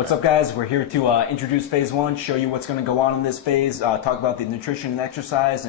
What's up, guys? We're here to introduce Phase 1, show you what's going to go on in this phase, talk about the nutrition and exercise, and